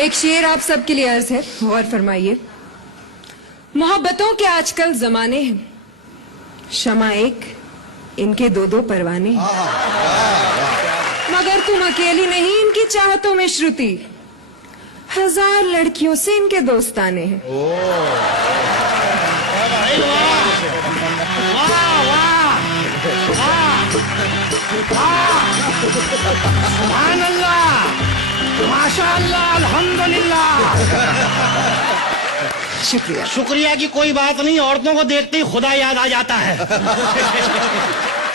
एक शेर आप सबके लिए अर्ज है, गौर फरमाइए। मोहब्बतों के आजकल जमाने हैं, शमा एक, इनके दो दो परवाने हैं। मगर तुम अकेली नहीं इनकी चाहतों में श्रुति, हजार लड़कियों से इनके दोस्ताने हैं। सुभान अल्लाह, माशाअल्लाह, अल्हम्दुलिल्लाह। शुक्रिया। शुक्रिया की कोई बात नहीं, औरतों को देखते ही खुदा याद आ जाता है।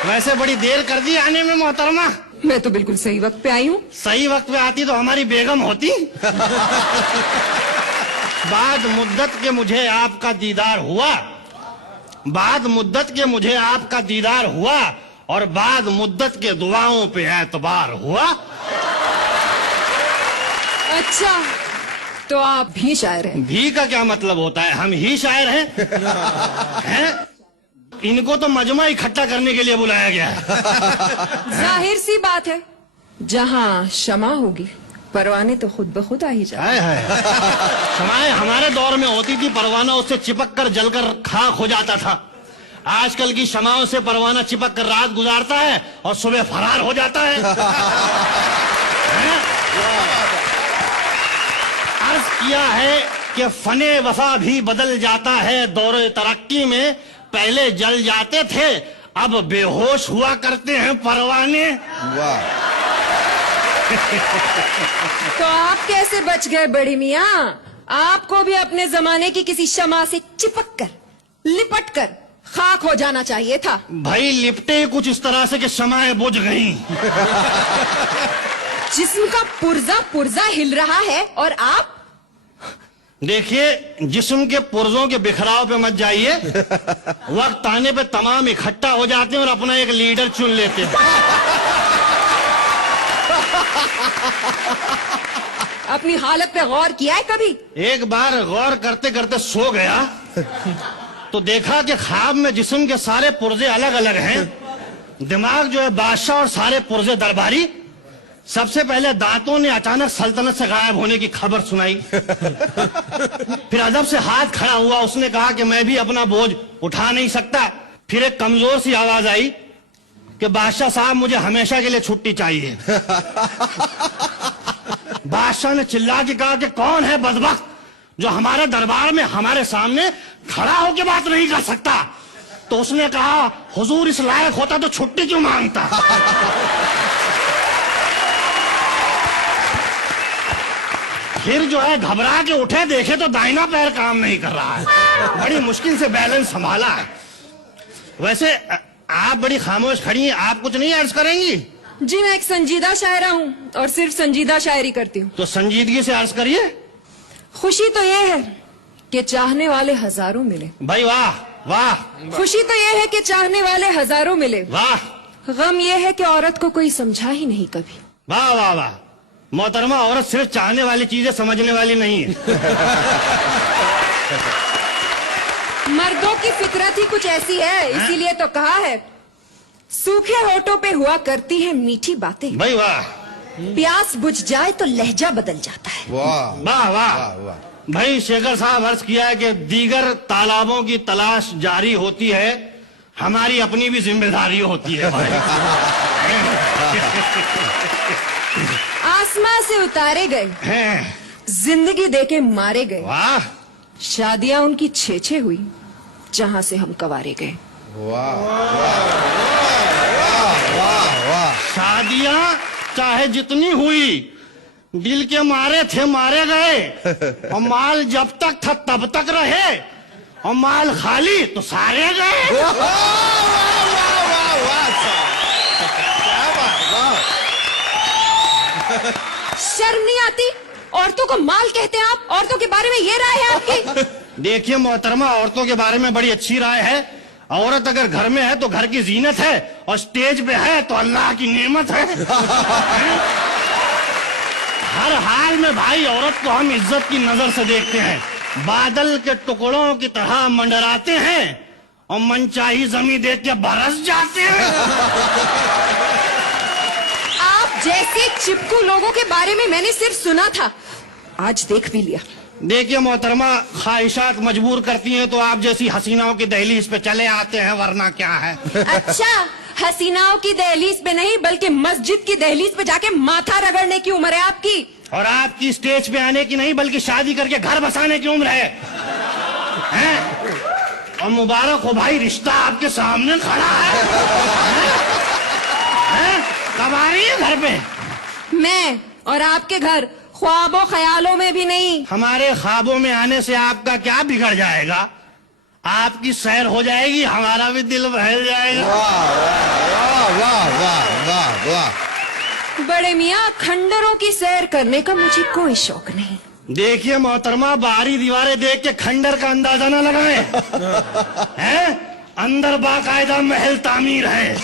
वैसे बड़ी देर कर दी आने में मोहतरमा। मैं तो बिल्कुल सही वक्त पे आई हूँ। सही वक्त पे आती तो हमारी बेगम होती। बाद मुद्दत के मुझे आपका दीदार हुआ, बाद मुद्दत के मुझे आपका दीदार हुआ, और बाद मुद्दत के दुआओं पे एतबार हुआ। अच्छा, तो आप भी शायर हैं? भी का क्या मतलब होता है? हम ही शायर हैं। हैं? इनको तो मजमा इकट्ठा करने के लिए बुलाया गया है। जाहिर सी बात है, जहाँ क्षमा होगी परवाने तो खुद ब खुद आ ही जाए। क्षमाएं हमारे दौर में होती थी, परवाना उससे चिपक कर जलकर खाक हो जाता था। आजकल की क्षमाओं से परवाना चिपक कर रात गुजारता है और सुबह फरार हो जाता है। अर्ज किया है कि फने वफा भी बदल जाता है दौरे तरक्की में, पहले जल जाते थे अब बेहोश हुआ करते हैं परवाने। वाह। तो आप कैसे बच गए बड़ी मियाँ? आपको भी अपने जमाने की किसी शमा से चिपक कर, लिपट कर खाक हो जाना चाहिए था। भाई लिपटे कुछ इस तरह से कि शमाएं बुझ गईं। जिस्म का पुर्जा पुर्जा हिल रहा है और आप? देखिए, जिस्म के पुर्जों के बिखराव पे मत जाइए। वक्त आने पे तमाम इकट्ठा हो जाते हैं और अपना एक लीडर चुन लेते हैं। अपनी हालत पे गौर किया है कभी? एक बार गौर करते करते सो गया तो देखा कि ख्वाब में जिस्म के सारे पुर्जे अलग अलग हैं। दिमाग जो है बादशाह और सारे पुर्जे दरबारी। सबसे पहले दांतों ने अचानक सल्तनत से गायब होने की खबर सुनाई। फिर अदब से हाथ खड़ा हुआ, उसने कहा कि मैं भी अपना बोझ उठा नहीं सकता। फिर एक कमजोर सी आवाज आई कि बादशाह साहब मुझे हमेशा के लिए छुट्टी चाहिए। बादशाह ने चिल्ला के कहा कि कौन है बदबख्त जो हमारे दरबार में हमारे सामने खड़ा होकर बात नहीं कर सकता? तो उसने कहा, हुजूर इस लायक होता तो छुट्टी क्यों मांगता? फिर जो है घबरा के उठे, देखे तो दाहिना पैर काम नहीं कर रहा है। बड़ी मुश्किल से बैलेंस संभाला है। वैसे आप बड़ी खामोश खड़ी हैं, आप कुछ नहीं अर्ज करेंगी? जी मैं एक संजीदा शायरा हूँ और सिर्फ संजीदा शायरी करती हूँ। तो संजीदगी से अर्ज करिए। खुशी तो ये है कि चाहने वाले हजारों मिले। भाई वाह वाह। खुशी तो ये है कि चाहने वाले हजारों मिले। वाह। गम ये है कि औरत को कोई समझा ही नहीं कभी। वाह वाह वाह। मोहतरमा, औरत सिर्फ चाहने वाली चीजें समझने वाली नहीं है। मर्दों की फितरत ही कुछ ऐसी है, इसीलिए तो कहा है सूखे होठों पे हुआ करती है मीठी बातें। भाई वाह। प्यास बुझ जाए तो लहजा बदल जाता है। वाह वाह वाह। वाह। भाई शेखर साहब अर्ज किया है कि दीगर तालाबों की तलाश जारी होती है, हमारी अपनी भी जिम्मेदारी होती है। आसमां से उतारे गए, हैं। जिंदगी देके मारे गए। वाह। शादियां उनकी छे हुई जहां से हम कवारे गए। वाह वाह वाह। शादियां चाहे जितनी हुई, दिल के मारे थे मारे गए, और माल जब तक था तब तक रहे, और माल खाली तो सारे गए। शर्म नहीं आती? औरतों को माल कहते हैं आप? औरतों के बारे में ये राय है आपकी? देखिए मोहतरमा, औरतों के बारे में बड़ी अच्छी राय है। औरत अगर घर में है तो घर की जीनत है, और स्टेज पे है तो अल्लाह की नेमत है। हर हाल में भाई औरत को हम इज्जत की नजर से देखते हैं। बादल के टुकड़ों की तरह मंडराते हैं और मनचाही जमीन देख के बरस जाते हैं। आप जैसे चिपकू लोगों के बारे में मैंने सिर्फ सुना था, आज देख भी लिया। देखिए मोहतरमा, ख्वाहिशात मजबूर करती हैं तो आप जैसी हसीनाओं की दहलीज पे चले आते हैं, वरना क्या है। अच्छा, हसीनाओं की दहलीज पे नहीं बल्कि मस्जिद की दहलीज पे जाके माथा रगड़ने की उम्र है आपकी। और आपकी स्टेज पे आने की नहीं बल्कि शादी करके घर बसाने की उम्र है, हैं? और मुबारक हो भाई, रिश्ता आपके सामने खड़ा है, हैं? कब आ रही है घर पे? मैं और आपके घर ख्वाबों ख्यालों में भी नहीं। हमारे ख्वाबों में आने से आपका क्या बिगड़ जाएगा? आपकी सैर हो जाएगी, हमारा भी दिल बहल जाएगा। वाह वाह वाह वाह वाह। बड़े मियाँ, खंडरों की सैर करने का मुझे कोई शौक नहीं। देखिए मोहतरमा, बाहरी दीवारें देख के खंडर का अंदाजा न लगाएं, हैं? अंदर बाकायदा महल तामीर है।